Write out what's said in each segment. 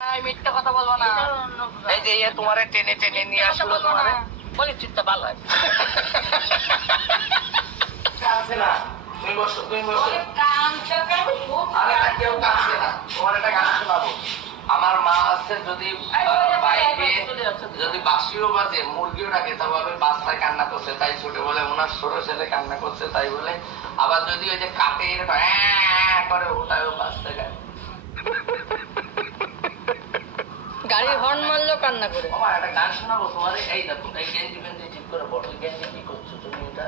এই মিথ্যা কথা বলব না। এই যে টেনে টেনে নিয়ে আসলো তোমারে। বলি চিন্তা ভালো হয় না? তুমি বসো তুমি বসো। আরে কেউ কাঁদছে না। তোমার একটা গান শোনাবো। আমার মা আছে যদি বাইরে যদি বাসিও বাজে মুরগিও ডাকে তাহলে বাচ্চায় কান্না করছে তাই ছোট বলে ওনার ছোট ছেলে কান্না করছে তাই বলে। আবার যদি ওই যে কাটে এরকম করে ওটাও বাচ্চা গায়। গাড়ি হর্ন মারলো কান্না করে। আমার একটা গান শোনাবো তোমার? এই দেখো, এই গেঞ্জি বেঞ্জি ঠিক করে বড় গেঞ্জি কি করছ তুমি এটা?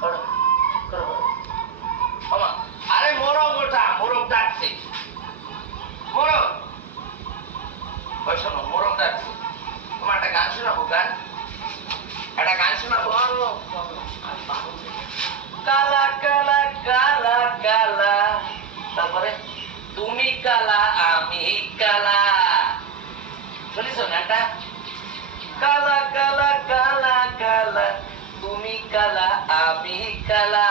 করো করো। আরে মোরগ ওটা মোরগ ডাকছে। মোরগ ওই শোনো, মোরগ ডাকছে। তোমার একটা গান শোনাবো, গান? একটা গান শোনাবো। কালা কালা কালা কালা। তারপরে, তুমি কালা আমি কালা গানটা কালা কালা কালা কালা তুমি কালা আমি কালা।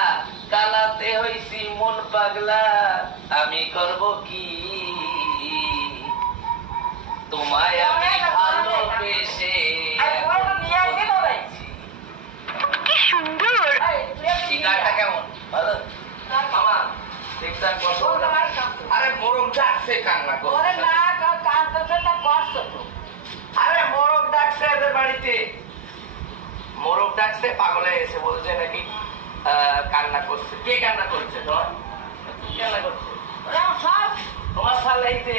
কালাতে হইছি মন পাগলা। আমি করব কি? তোমায় আমি ভালোবেসে কি গানটা কেমন? ভালো? মামা আরে মোরগ ডাকছে কান্না করছে আরে মোরগ ডাকছে এদের বাড়িতে মোরগ ডাকছে পাগলে এসে বলছে নাকি আহ, কান্না করছে। কে কান্না করছে? কান্না করছে? তোমার সাল এই যে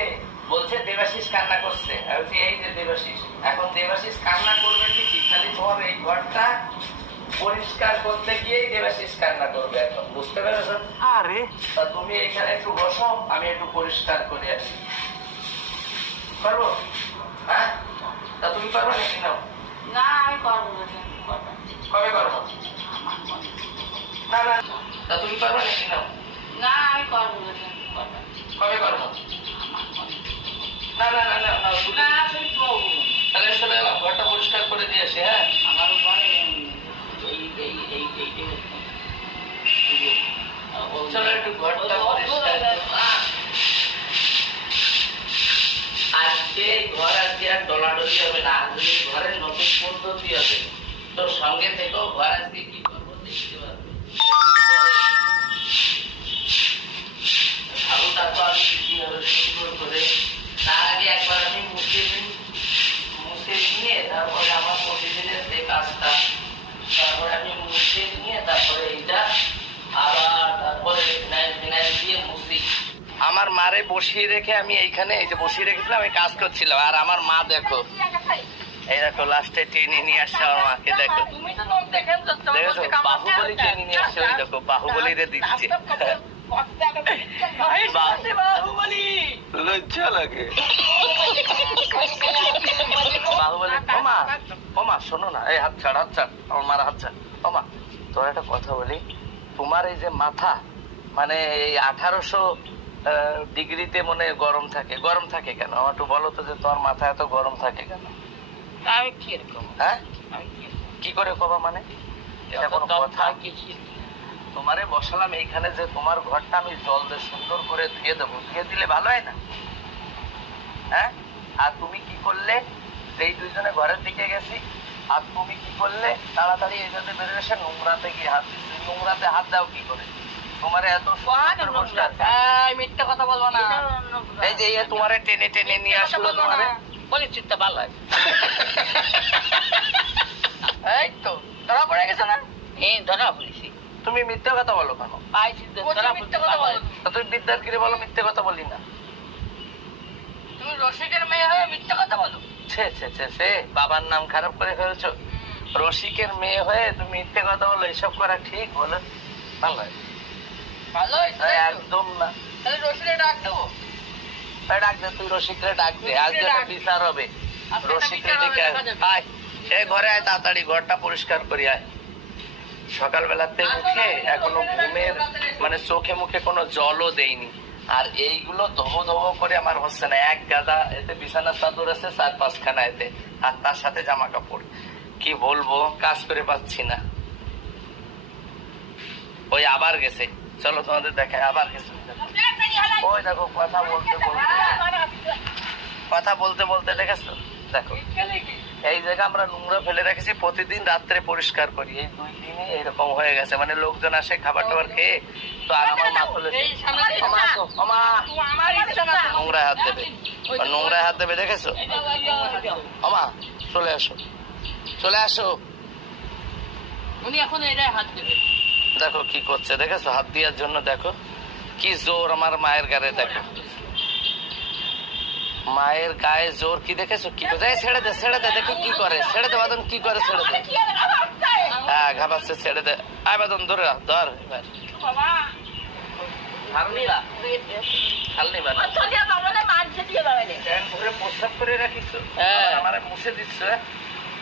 বলছে দেবাশিস কান্না করছে। আমি এই যে দেবাশিস এখন দেবাশিস কান্না করবে ঠিকই খালি তোমার এই ঘরটা পরিষ্কার করতে গিয়েই দেবাশিস কান্না করবে এখন। বুঝতে পেরেছ? আরে। তা তুমি এখানে একটু বসো আমি একটু পরিষ্কার করে আসি। পারব হ্যাঁ? তা তুমি পারবে নাকি নাও? কবে করব না না তা তুমি পারবে নাকি নাও কবে করব না না না না না তুমি তাহলে চলে গেলাম ঘরটা পরিষ্কার করে দিয়ে আসি হ্যাঁ চলো একটু ঘরটা পরিষ্কার আজকে ঘর আজকে আর ডলাডলি হবে না আজকে ঘরের নতুন পদ্ধতি হবে তোর সঙ্গে থেকেও ঘর আজকে বসিয়ে রেখে আমি এইখানে, এই যে বসিয়ে রেখেছিলাম, আমি কাজ করছিলাম। আর আমার মা দেখো। এই দেখো লাস্টে টেনে নিয়ে আসছে আমার মাকে, দেখো। তোমার দেখেছ? বাহুবলি টেনে নিয়ে আসছে, ওই দেখো বাহুবলি রে দিচ্ছে। লজ্জা লাগে। বাহুবলি ওমা ওমা শোনো না, এই হাত ছাড় হাত ছাড়, আমার মার হাত ছাড়। ওমা তোর একটা কথা বলি, তোমার এই যে মাথা মানে এই আঠারোশো ডিগ্রিতে মনে গরম থাকে। গরম থাকে কেন? আমার একটু বলো তো যে তোমার মাথা এত গরম থাকে কেন? আমি কীরকম? হ্যাঁ? কি করে কবা মানে? এটা কোনো কথা? তোমারে বসালাম এইখানে যে তোমার ঘরটা আমি জল দিয়ে সুন্দর করে ধুয়ে দেবো। ধুয়ে দিলে ভালো হয় না? হ্যাঁ? আর তুমি কি করলে? যেই দুইজনে ঘরের দিকে গেছি আর তুমি কি করলে? তাড়াতাড়ি এই জন্য বেরোয় এসে নোংরাতে গিয়ে হাত দিচ্ছি। নোংরাতে হাত দাও কি করে? তোমার এত সুন্দর বসে এই মিথ্যা কথা বলব না। এই যে ইয়ে তোমারে টেনে টেনে নিয়ে আসলো তোমারে। বলি চিন্তা ভালো হয়। এই তো ধরা পড়ে গেছে না? এই ধরা পড়েছি। তুমি মিথ্যা কথা বলো কেন? তুমি বিদ্যার কিরে বলো মিথ্যে কথা বলি না। তুমি রসিকের মেয়ে হয়ে মিথ্যা কথা বলো? ছে ছে ছে ছে বাবার নাম খারাপ করে ফেলছো। রসিকের মেয়ে হয়ে তুমি মিথ্যে কথা বলো এসব করা ঠিক বলো। ভালো হয়। ভালো হয়েছে এই একদম না। তাহলে রসিকে ডাক দেবো। ডাক দে তুই রসিকরে ডাক দে। আজকে রসিকরে বিচার হবে। আজকে একটা রসিকরে বিচার হবে, ডেকে আয়। দেখা যাবে। আয় এই ঘরে আয় তাড়াতাড়ি ঘরটা পরিষ্কার করি আয়। সকালবেলাতে উঠে এখনও ঘুমের মানে চোখে মুখে কোনো জলও দেইনি। আর এইগুলো ধবো ধবো করে আমার হচ্ছে না। এক গাদা এতে বিছানা চাদর আছে চার পাঁচখানা এতে। আর তার সাথে জামা কাপড় কি বলব কাজ করে পাচ্ছি না। ওই আবার গেছে। চলো তোমাদের দেখায় আবার গেছে ওই দেখো কথা বলতে বলতে। কথা বলতে বলতে দেখেছ? দেখো। এই জায়গা আমরা নোংরা ফেলে রেখেছি প্রতিদিন রাত্রে পরিষ্কার করি। এই দুই দিনে এরকম হয়ে গেছে। মানে লোকজন আসে খাবার টাবার খেয়ে তো আর আমার মা চলে এই সামনে দিয়ে আমা, যা। আমা, আমার ইচ্ছা না। নোংরায় হাত দেবে। নোংরায় হাত দেবে দেখেছ? আমা চলে আসো। চলে আসো। উনি এখন এটাই হাত দেবে। দেখো কি করছে দেখেছ? হাত দেওয়ার জন্য দেখো। কি জোর আমার মায়ের গায়ে দেখো। মায়ের গায়ে জোর কি দেখেছ? কি করে? ছেড়ে দে ছেড়ে দে দেখো কি করে। ছেড়ে দে বাদন কি করে ছেড়ে দে? হ্যাঁ ঘাবাচ্ছে ছেড়ে দে। আয় বাদন ধরে রাখ, ধর এবার। করে রাখিস হ্যাঁ। আমার মুছে দিচ্ছ?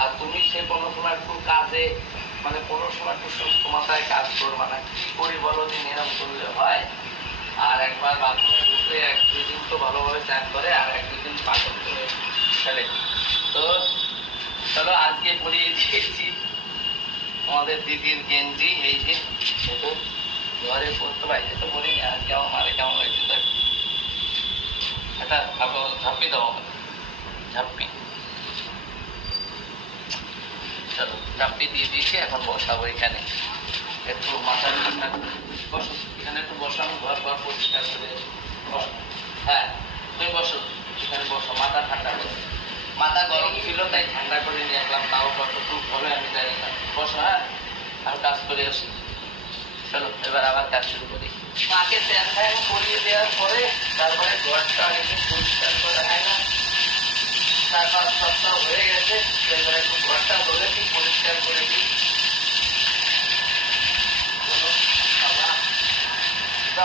আর তুমি সে কোনো সময় একটু কাজে মানে কোনো সময় একটু সুস্থ মাথায় কাজ করবে না। করি বলো, দিন এরকম করলে হয়। আর একবার বাথরুমে ঢুকলে এক দুই দিন তো ভালোভাবে চান করে, আর এক দুই দিন পাগল করে ফেলে। তো চলো, আজকে পরিয়ে দিয়েছি। আমাদের দিদির গেঞ্জি, এই যে এটা ঘরে পারি তো বলিনি আজকে আমার মারে কেমন লাগছে? এটা ঝাপ্পি দাও আমাকে। ঝাপ্পি চলো ঝাপ্পি দিয়ে দিয়েছি, এখন বসাবো এখানে। একটু মাথা ঠান্ডা বসো। এখানে একটু বসানো ঘর ঘর পরিষ্কার করে বসো। হ্যাঁ তুমি বসো, এখানে বসো, মাথা ঠান্ডা করে। মাথা গরম ছিল, তাই ঠান্ডা করে নিয়ে আসলাম, তাও কতটুকু হবে আমি জানি না। বসো হ্যাঁ আর কাজ করে আসি। চলো, এবার আবার কাজ শুরু করি। মাকে স্যান করিয়ে দেওয়ার পরে তারপরে ঘরটা একটু পরিষ্কার করা হয় না। চার পাঁচ সপ্তাহ হয়ে গেছে একটু ঘরটা পরিষ্কার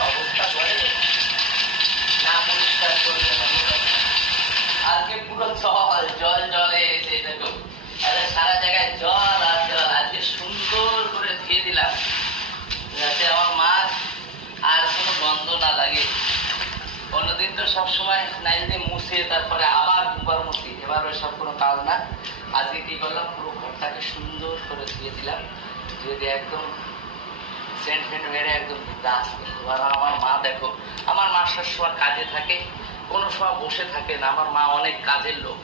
অবস্থা করে না পরিষ্কার করলে। আজকে পুরো জল জল জলে এসে দেখো আরে সারা জায়গায় জল আর জল আজকে সুন্দর করে ধুয়ে দিলাম যাতে আমার মাছ আর কোনো গন্ধ না লাগে অন্যদিন তো সবসময় নাইল মুছে তারপরে আবার দুবার মুছি এবার সব কোনো কাজ না। আজকে কি করলাম? পুরো ঘরটাকে সুন্দর করে ধুয়ে দিলাম। ধুয়ে দিয়ে একদম সেন্ট ফেন্ট মেরে একদম দাস আমার মা দেখো, আমার মা সবসময় কাজে থাকে, কোনো সময় বসে থাকে না। আমার মা অনেক কাজের লোক।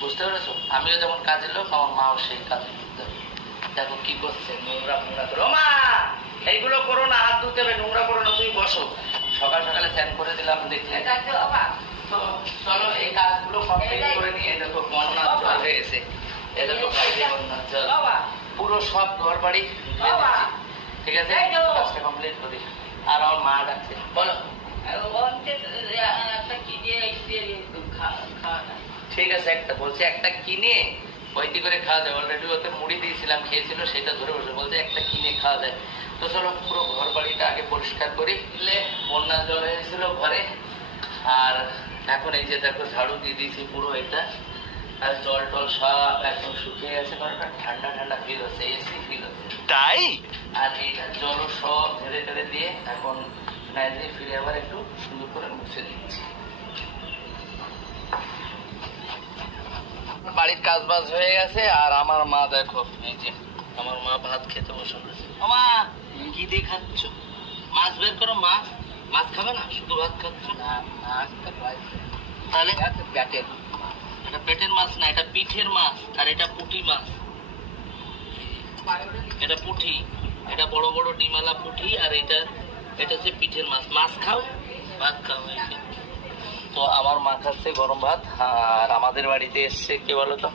বুঝতে পেরেছ? আমিও যেমন কাজের লোক, আমার মাও সেই কাজের লোক। দেখো। কি করছে? নোংরা নোংরা করো মা, এইগুলো করো না, হাত ধুতে হবে, নোংরা করো না, তুমি বসো। সকাল সকালে স্যান করে দিলাম, দেখলে তো চলো এই কাজগুলো কমপ্লিট করে নিয়ে এই দেখো বন্যার জল গেছে এই বন্যার জল পুরো সব ঘর বাড়ি ঠিক আছে? কাজটা কমপ্লিট করি। আর আমার মা ডাকছে। বলো। ঠিক আছে একটা বলছে একটা কিনে ওইটি করে খাওয়া যায়। অলরেডি ওতে মুড়ি দিয়েছিলাম খেয়েছিল সেটা ধরে বসে বলছে একটা কিনে খাওয়া যায়। তো চলো পুরো ঘর বাড়িটা আগে পরিষ্কার করি। বন্যার জল হয়েছিল ঘরে। আর এখন এই যে দেখো ঝাড়ু দিয়ে দিয়েছি পুরো এটা। আর জল টল সব একদম শুকিয়ে গেছে ঘরটা ঠান্ডা ঠান্ডা ফিল হচ্ছে এসি ফিল হচ্ছে। তাই? আর এইটা জলও সব ঝেড়ে টেড়ে দিয়ে এখন নাইল দিয়ে ফিরে আবার একটু সুন্দর করে মুছে দিচ্ছি। বাড়ির কাজ বাজ হয়ে গেছে আর আমার মা দেখো এই যে আমার মা ভাত খেতে বসে পড়েছে। মা কি দিয়ে খাচ্ছ মাছ বের করো মাছ। মাছ খাবে না? শুধু ভাত খাচ্ছ? না তাহলে? পেটের এটা পেটের মাছ না এটা পিঠের মাছ আর এটা পুঁটি মাছ। এটা পুঁটি এটা বড় বড় ডিমালা পুঁটি আর এটা এটা হচ্ছে পিঠের মাছ। মাছ খাও? ভাত খাও তো আমার মা খাচ্ছে গরম ভাত আর আমাদের বাড়িতে এসছে কে বলো তো?